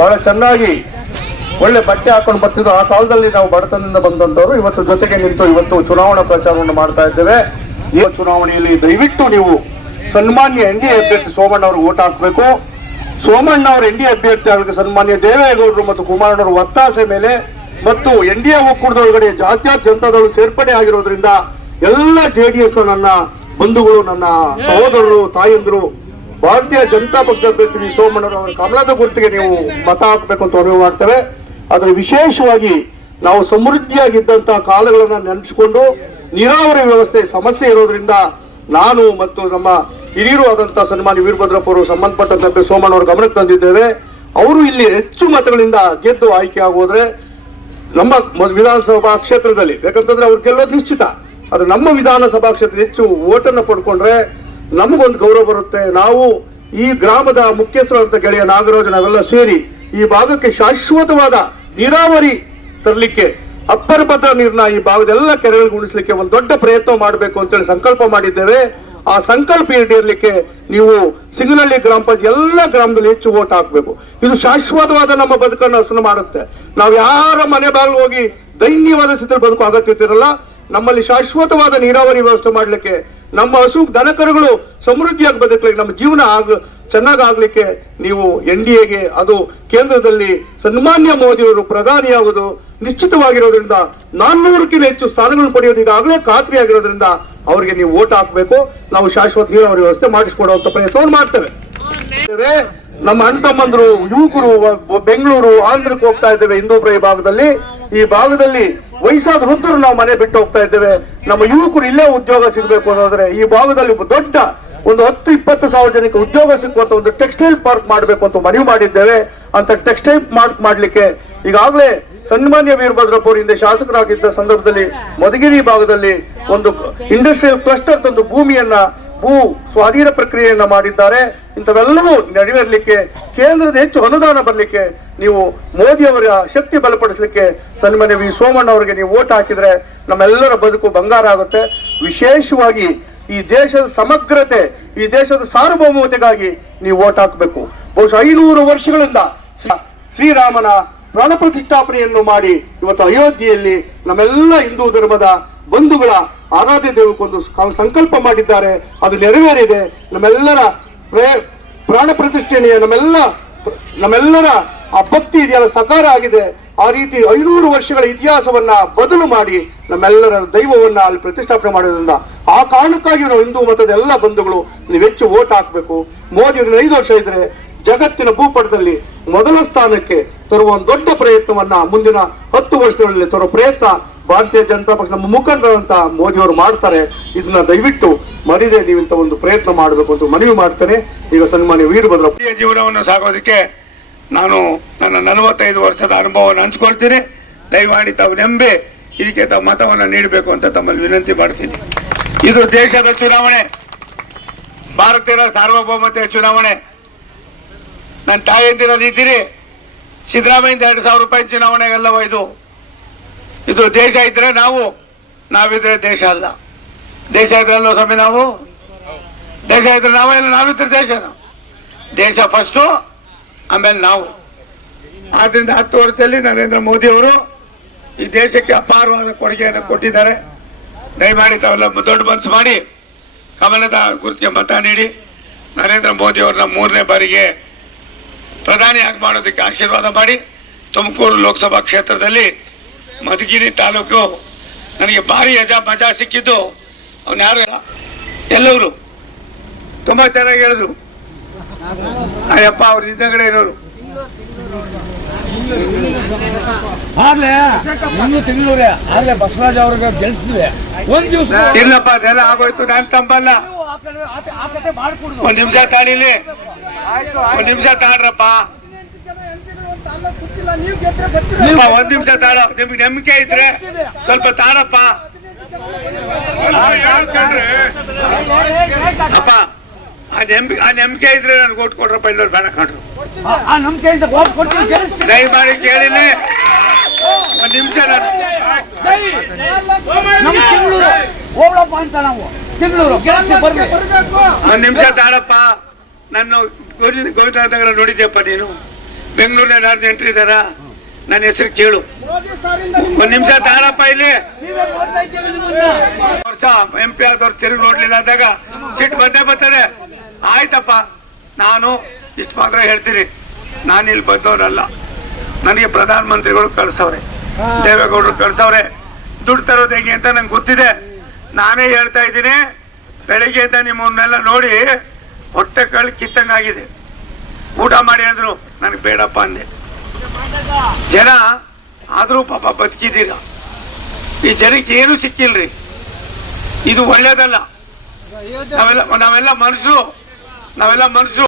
ಬಹಳ ಚೆನ್ನಾಗಿ ಒಳ್ಳೆ ಬಟ್ಟೆ ಹಾಕೊಂಡು ಬರ್ತಿದ್ರು. ಆ ಕಾಲದಲ್ಲಿ ನಾವು ಬಡತನದಿಂದ ಬಂದಂತವರು ಇವತ್ತು ಜೊತೆಗೆ ನಿಂತು ಇವತ್ತು ಚುನಾವಣಾ ಪ್ರಚಾರವನ್ನು ಮಾಡ್ತಾ ಇದ್ದೇವೆ. ಈ ಚುನಾವಣೆಯಲ್ಲಿ ದಯವಿಟ್ಟು ನೀವು ಸನ್ಮಾನ್ಯ ಎನ್ ಡಿ ಅಭ್ಯರ್ಥಿ ಸೋಮಣ್ಣ ಅವರು ಓಟ್ ಹಾಕಬೇಕು. ಸೋಮಣ್ಣ ಅವರು ಎನ್ ಡಿ ಅಭ್ಯರ್ಥಿ ಅವರಿಗೆ ಸನ್ಮಾನ್ಯ ದೇವೇಗೌಡರು ಮತ್ತು ಕುಮಾರಣ್ಣವರು ಒತ್ತಾಸೆ ಮೇಲೆ ಮತ್ತು ಎನ್ ಡಿ ಎ ಒಕ್ಕೂಟದೊಳಗಡೆ ಒಳಗಡೆ ಜನತಾದಳು ಸೇರ್ಪಡೆ ಆಗಿರೋದ್ರಿಂದ ಎಲ್ಲ ಜೆಡಿಎಸ್ ನನ್ನ ಬಂಧುಗಳು, ನನ್ನ ಸಹೋದರರು, ತಾಯಂದ್ರು ಭಾರತೀಯ ಜನತಾ ಪಕ್ಷದ ಅಭ್ಯರ್ಥಿ ಸೋಮಣ್ಣರವರ ಕಮಲದ ಗುರುತಿಗೆ ನೀವು ಮತ ಹಾಕಬೇಕು ಅಂತ ಅನುಭವ ಮಾಡ್ತೇವೆ ಆದರೆ ವಿಶೇಷವಾಗಿ ನಾವು ಸಮೃದ್ಧಿಯಾಗಿದ್ದಂತಹ ಕಾಲಗಳನ್ನು ನೆನೆಸಿಕೊಂಡು ನೀರಾವರಿ ವ್ಯವಸ್ಥೆ ಸಮಸ್ಯೆ ಇರೋದ್ರಿಂದ ನಾನು ಮತ್ತು ನಮ್ಮ ಹಿರಿಯರು ಆದಂತಹ ಸನ್ಮಾನ್ಯ ವೀರಭದ್ರಪ್ಪ ಅವರು ಸಂಬಂಧಪಟ್ಟಂತಹ ಸೋಮಣ್ಣ ಅವರ ಗಮನಕ್ಕೆ ತಂದಿದ್ದೇವೆ. ಅವರು ಇಲ್ಲಿ ಹೆಚ್ಚು ಮತಗಳಿಂದ ಗೆದ್ದು ಆಯ್ಕೆ ಆಗೋದ್ರೆ ನಮ್ಮ ವಿಧಾನಸಭಾ ಕ್ಷೇತ್ರದಲ್ಲಿ, ಯಾಕಂತಂದ್ರೆ ಅವ್ರು ಗೆಲ್ಲೋದು ನಿಶ್ಚಿತ. ಅದು ನಮ್ಮ ವಿಧಾನಸಭಾ ಕ್ಷೇತ್ರ ಹೆಚ್ಚು ಓಟನ್ನು ಪಡ್ಕೊಂಡ್ರೆ ನಮಗೊಂದು ಗೌರವ ಬರುತ್ತೆ. ನಾವು ಈ ಗ್ರಾಮದ ಮುಖ್ಯಸ್ಥರು ಅಂತ ಗೆಳೆಯ ನಾಗರಾಜ್ ನಾವೆಲ್ಲ ಸೇರಿ ಈ ಭಾಗಕ್ಕೆ ಶಾಶ್ವತವಾದ ನೀರಾವರಿ ತರಲಿಕ್ಕೆ, ಅಪ್ಪರ ಭದ್ರ ನೀರ್ನ ಈ ಭಾಗದೆಲ್ಲ ಕೆರೆಗಳಿಗೆ ಉಣಿಸ್ಲಿಕ್ಕೆ ಒಂದು ದೊಡ್ಡ ಪ್ರಯತ್ನ ಮಾಡಬೇಕು ಅಂತೇಳಿ ಸಂಕಲ್ಪ ಮಾಡಿದ್ದೇವೆ. ಆ ಸಂಕಲ್ಪ ಈಡೇರ್ಲಿಕ್ಕೆ ನೀವು ಸಿಂಗನಹಳ್ಳಿ ಗ್ರಾಮ ಪಂಚಾಯತ್ ಎಲ್ಲ ಗ್ರಾಮದಲ್ಲಿ ಹೆಚ್ಚು ಓಟ್ ಹಾಕಬೇಕು. ಇದು ಶಾಶ್ವತವಾದ ನಮ್ಮ ಬದುಕನ್ನು ಹಸನು ಮಾಡುತ್ತೆ. ನಾವು ಯಾರ ಮನೆ ಬಾಗಿಲು ಹೋಗಿ ದೈನ್ಯವಾದ ಸ್ಥಿತಿಯಲ್ಲಿ ಬದುಕು ಅಗತ್ಯತಿರಲ್ಲ ನಮ್ಮಲ್ಲಿ ಶಾಶ್ವತವಾದ ನೀರಾವರಿ ವ್ಯವಸ್ಥೆ ಮಾಡ್ಲಿಕ್ಕೆ ನಮ್ಮ ಹಸು ದನಕರುಗಳು ಸಮೃದ್ಧಿಯಾಗಿ ಬದುಕಲಿಕ್ಕೆ ನಮ್ಮ ಜೀವನ ಆಗ ಚೆನ್ನಾಗಾಗ್ಲಿಕ್ಕೆ ನೀವು ಎನ್ ಡಿ ಎಗೆ ಅದು ಕೇಂದ್ರದಲ್ಲಿ ಸನ್ಮಾನ್ಯ ಮೋದಿಯವರು ಪ್ರಧಾನಿಯಾಗುವುದು ನಿಶ್ಚಿತವಾಗಿರೋದ್ರಿಂದ ನಾನ್ನೂರಕ್ಕಿಂತ ಹೆಚ್ಚು ಸ್ಥಾನಗಳನ್ನು ಪಡೆಯೋದು ಈಗಾಗಲೇ ಖಾತ್ರಿ ಆಗಿರೋದ್ರಿಂದ ಅವರಿಗೆ ನೀವು ಓಟ್ ಹಾಕಬೇಕು. ನಾವು ಶಾಶ್ವತ ನೀರಾವರಿ ವ್ಯವಸ್ಥೆ ಮಾಡಿಸಿಕೊಡುವಂತ ಪ್ರಯತ್ನವನ್ನು ಮಾಡ್ತೇವೆ. ನಮ್ಮ ಅಣ್ಣ ತಮ್ಮಂದ್ರು ಯುವಕರು ಬೆಂಗಳೂರು ಆಂಧ್ರಕ್ಕೆ ಹೋಗ್ತಾ ಇದ್ದೇವೆ ಹಿಂದೂಪುರ ಭಾಗದಲ್ಲಿ. ಈ ಭಾಗದಲ್ಲಿ ವಯಸ್ಸಾದ ವೃದ್ಧರು ನಾವು ಮನೆ ಬಿಟ್ಟು ಹೋಗ್ತಾ ಇದ್ದೇವೆ. ನಮ್ಮ ಯುವಕರು ಇಲ್ಲೇ ಉದ್ಯೋಗ ಸಿಗಬೇಕು ಅನ್ನೋದ್ರೆ ಈ ಭಾಗದಲ್ಲಿ ದೊಡ್ಡ ಒಂದು ಹತ್ತು ಇಪ್ಪತ್ತು ಸಾವಿರ ಜನಕ್ಕೆ ಉದ್ಯೋಗ ಸಿಕ್ಕುವಂತ ಒಂದು ಟೆಕ್ಸ್ಟೈಲ್ ಪಾರ್ಕ್ ಮಾಡಬೇಕು ಅಂತ ಮನವಿ ಮಾಡಿದ್ದೇವೆ. ಅಂತ ಟೆಕ್ಸ್ಟೈಲ್ ಪಾರ್ಕ್ ಮಾಡಲಿಕ್ಕೆ ಈಗಾಗಲೇ ಸನ್ಮಾನ್ಯ ವೀರಭದ್ರಪ್ಪ ಅವರು ಹಿಂದೆ ಶಾಸಕರಾಗಿದ್ದ ಸಂದರ್ಭದಲ್ಲಿ ಮಧುಗಿರಿ ಭಾಗದಲ್ಲಿ ಒಂದು ಇಂಡಸ್ಟ್ರಿಯಲ್ ಕ್ಲಸ್ಟರ್ ತಂದು ಭೂಮಿಯನ್ನ, ಭೂ ಸ್ವಾಧೀನ ಪ್ರಕ್ರಿಯೆಯನ್ನ ಮಾಡಿದ್ದಾರೆ. ಇಂಥವೆಲ್ಲವೂ ನಡೆಯಲಿಕ್ಕೆ ಕೇಂದ್ರದ ಹೆಚ್ಚು ಅನುದಾನ ಬರಲಿಕ್ಕೆ ನೀವು ಮೋದಿಯವರ ಶಕ್ತಿ ಬಲಪಡಿಸಲಿಕ್ಕೆ ಸನ್ಮಾನ್ಯ ವಿ ಸೋಮಣ್ಣ ಅವರಿಗೆ ನೀವು ಓಟ್ ಹಾಕಿದ್ರೆ ನಮ್ಮೆಲ್ಲರ ಬದುಕು ಬಂಗಾರ ಆಗುತ್ತೆ. ವಿಶೇಷವಾಗಿ ಈ ದೇಶದ ಸಮಗ್ರತೆ, ಈ ದೇಶದ ಸಾರ್ವಭೌಮತೆಗಾಗಿ ನೀವು ಓಟ್ ಹಾಕಬೇಕು. ಬಹುಶಃ ಐನೂರು ವರ್ಷಗಳಿಂದ ಶ್ರೀ- ಶ್ರೀರಾಮನ ಪ್ರಾಣ ಪ್ರತಿಷ್ಠಾಪನೆಯನ್ನು ಮಾಡಿ ಇವತ್ತು ಅಯೋಧ್ಯೆಯಲ್ಲಿ ನಮ್ಮೆಲ್ಲ ಹಿಂದೂ ಧರ್ಮದ ಬಂಧುಗಳ ಆರಾಧ್ಯ ದೇವಕ್ಕೊಂದು ಸಂಕಲ್ಪ ಮಾಡಿದ್ದಾರೆ. ಅದು ನೆರವೇರಿದೆ. ನಮ್ಮೆಲ್ಲರ ಪ್ರೇ- ಪ್ರಾಣ ಪ್ರತಿಷ್ಠೆಯ ನಮ್ಮೆಲ್ಲ ನಮ್ಮೆಲ್ಲರ ಆ ಭಕ್ತಿ ಇದೆಯಲ್ಲ ಸಕಾರ ಆಗಿದೆ. ಆ ರೀತಿ ಐನೂರು ವರ್ಷಗಳ ಇತಿಹಾಸವನ್ನ ಬದಲು ಮಾಡಿ ನಮ್ಮೆಲ್ಲರ ದೈವವನ್ನ ಅಲ್ಲಿ ಪ್ರತಿಷ್ಠಾಪನೆ ಮಾಡೋದ್ರಿಂದ ಆ ಕಾರಣಕ್ಕಾಗಿ ನಾವು ಹಿಂದೂ ಮತದ ಎಲ್ಲ ಬಂಧುಗಳು ನೀವು ಹೆಚ್ಚು ಓಟ್ ಹಾಕಬೇಕು. ಮೋದಿ ಐದು ವರ್ಷ ಇದ್ರೆ ಜಗತ್ತಿನ ಭೂಪಟದಲ್ಲಿ ಮೊದಲ ಸ್ಥಾನಕ್ಕೆ ತರುವ ಒಂದು ದೊಡ್ಡ ಪ್ರಯತ್ನವನ್ನ ಮುಂದಿನ ಹತ್ತು ವರ್ಷಗಳಲ್ಲಿ ತರುವ ಪ್ರಯತ್ನ ಭಾರತೀಯ ಜನತಾ ಪಕ್ಷ ನಮ್ಮ ಮುಖಂಡರಂತ ಮೋದಿ ಅವರು ಮಾಡ್ತಾರೆ. ಇದನ್ನ ದಯವಿಟ್ಟು ಮರಿದೆ ನೀವಿಂತ ಒಂದು ಪ್ರಯತ್ನ ಮಾಡಬೇಕು ಅಂತ ಮನವಿ ಮಾಡ್ತಾರೆ ಈಗ ಸನ್ಮಾನ್ಯ ವೀರಭದ್ರಪ್ಪ ಜೀವನವನ್ನು ಸಾಗೋದಕ್ಕೆ ನಾನು ನನ್ನ ನಲವತ್ತೈದು ವರ್ಷದ ಅನುಭವವನ್ನು ಹಂಚ್ಕೊಳ್ತೀನಿ. ದಯಮಾಡಿ ತಾವು ನೆಂಬೆ ಇದಕ್ಕೆ ತಾವು ಮತವನ್ನು ನೀಡಬೇಕು ಅಂತ ತಮ್ಮಲ್ಲಿ ವಿನಂತಿ ಮಾಡ್ತೀನಿ. ಇದು ದೇಶದ ಚುನಾವಣೆ. ಭಾರತೀಯ ಸಾರ್ವಭೌಮತೆಯ ಚುನಾವಣೆ. ನನ್ನ ತಾಯಿಯಂದಿರಲ್ಲಿ ಇದ್ದೀರಿ ಸಿದ್ದರಾಮಯ್ಯ ಎರಡು ಸಾವಿರ ರೂಪಾಯಿ ಚುನಾವಣೆಗೆಲ್ಲ ಇದು ಇದು ದೇಶ ಇದ್ರೆ ನಾವು, ನಾವಿದ್ರೆ ದೇಶ ಅಲ್ಲ. ದೇಶ ಇದ್ರಲ್ಲೋ ಸ್ವಾಮಿ ನಾವು? ದೇಶ ಇದ್ರೆ ಇಲ್ಲ ನಾವಿದ್ರೆ ದೇಶ ನಾವು ದೇಶ ಫಸ್ಟು ಆಮೇಲೆ ನಾವು. ಆದ್ರಿಂದ ಹತ್ತು ವರ್ಷದಲ್ಲಿ ನರೇಂದ್ರ ಮೋದಿ ಅವರು ಈ ದೇಶಕ್ಕೆ ಅಪಾರವಾದ ಕೊಡುಗೆಯನ್ನು ಕೊಟ್ಟಿದ್ದಾರೆ. ದಯಮಾಡಿ ತಾವೆಲ್ಲ ದೊಡ್ಡ ಮನಸ್ಸು ಮಾಡಿ ಕಮಲದ ಗುರುತಿಗೆ ಮತ ನೀಡಿ. ನರೇಂದ್ರ ಮೋದಿ ಅವ್ರನ್ನ ಮೂರನೇ ಬಾರಿಗೆ ಪ್ರಧಾನಿಯಾಗಿ ಮಾಡೋದಕ್ಕೆ ಆಶೀರ್ವಾದ ಮಾಡಿ ತುಮಕೂರು ಲೋಕಸಭಾ ಕ್ಷೇತ್ರದಲ್ಲಿ ಮಧುಗಿರಿ ತಾಲೂಕು ನನಗೆ ಭಾರಿ ಅಜಾ ಮಜಾ ಸಿಕ್ಕಿದ್ದು. ಅವ್ನ ಯಾರು ಎಲ್ಲವರು. ತುಂಬಾ ಚೆನ್ನಾಗಿ ಹೇಳಿದ್ರು. ಅಯ್ಯಪ್ಪ ಅವ್ರ ಹಿಂದಗಡೆ ಇರೋರು. ಆಗ್ಲೇ ಇನ್ನು ತಿಂಗಳೂರೇ ಆಗ್ಲೇ ಬಸವರಾಜ್ ಅವ್ರಿಗೆ ಗೆಲ್ಸಿದ್ವಿ. ಒಂದ್ ದಿವಸ ಇಲ್ಲಪ್ಪ ಅದೆಲ್ಲ ಆಗೋಯ್ತು. ನಾನು ತಂಬಲ್ಲ. ಒಂದ್ ನಿಮಿಷ ತಾಡಿಲಿ ಒಂದ್ ನಿಮಿಷ ತಾಳ್ರಪ್ಪ ಒಂದ್ ನಿಮಿಷ ತಾಳ ನಿಮ್ಗೆ ನಂಬಿಕೆ ಇದ್ರೆ ಸ್ವಲ್ಪ ತಾಡಪ್ಪ ಅಪ್ಪ ಆ ನಂಬಿಕೆ ಆ ನಂಬಿಕೆ ಇದ್ರೆ ನನ್ಗೆ ಓಟ್ ಕೊಡ್ರಪ್ಪ ಎಲ್ಲರೂ ಬೇಡ ಗೆಲ್ಸ್ತೀವಿ. ದಯಮಾಡಿ ಕೇಳಿಲಿ ಒಂದ್ ನಿಮಿಷ ನಾನು ಹೋಗ್ಲಪ್ಪ ಅಂತ ನಾವು ತಿಂಗಳೂರು. ಒಂದ್ ನಿಮಿಷ ತಾಳಪ್ಪ. ನಾನು ಗೋವಿಂದ ಗೋವಿಂದನಗರ ನೋಡಿದ್ಯಪ್ಪ ನೀನು. ಬೆಂಗಳೂರಿನ ಯಾರು ನೆಂಟ್ರಿದಾರ ನನ್ನ ಹೆಸರು ಕೇಳು. ಒಂದ್ ನಿಮಿಷ ತಾಳಪ್ಪ ಇಲ್ಲಿ. ವರ್ಷ ಎಂ ಪಿ ಆದವ್ರು ತಿರುಗಿ ನೋಡ್ಲಿಲ್ಲ ಅಂದಾಗ ಸಿಟ್ಟು ಬಂದೇ ಬರ್ತಾರೆ ಆಯ್ತಪ್ಪ. ನಾನು ಇಷ್ಟು ಮಾತ್ರ ಹೇಳ್ತೀನಿ. ನಾನು ಇಲ್ಲಿ ಬಂದವರಲ್ಲ ನನಗೆ ಪ್ರಧಾನಮಂತ್ರಿಗಳು ಕಳ್ಸವ್ರೆ. ದೇವೇಗೌಡರು ಕಳ್ಸವ್ರೆ. ದುಡ್ಡು ತರೋದು ಹೇಗೆ ಅಂತ ನಂಗೆ ಗೊತ್ತಿದೆ. ನಾನೇ ಹೇಳ್ತಾ ಇದ್ದೀನಿ ಬೆಳಿಗ್ಗೆಯಿಂದ ನಿಮ್ಮನ್ನೆಲ್ಲ ನೋಡಿ ಹೊಟ್ಟೆ ಕಳ್ ಕಿತ್ತಂಗಾಗಿದೆ. ಊಟ ಮಾಡಿ ಅಂದ್ರು, ನನಗೆ ಬೇಡಪ್ಪ ಅಂದೆ. ಜನ ಆದ್ರೂ ಪಾಪ ಬದುಕಿದ್ದೀರ. ಈ ಜನಕ್ಕೆ ಏನು ಸಿಕ್ಕಿಲ್ರಿ. ಇದು ಒಳ್ಳೇದಲ್ಲ. ನಾವೆಲ್ಲ ನಾವೆಲ್ಲ ಮನಸ್ಸು ನಾವೆಲ್ಲ ಮನುಷ್ಯರು.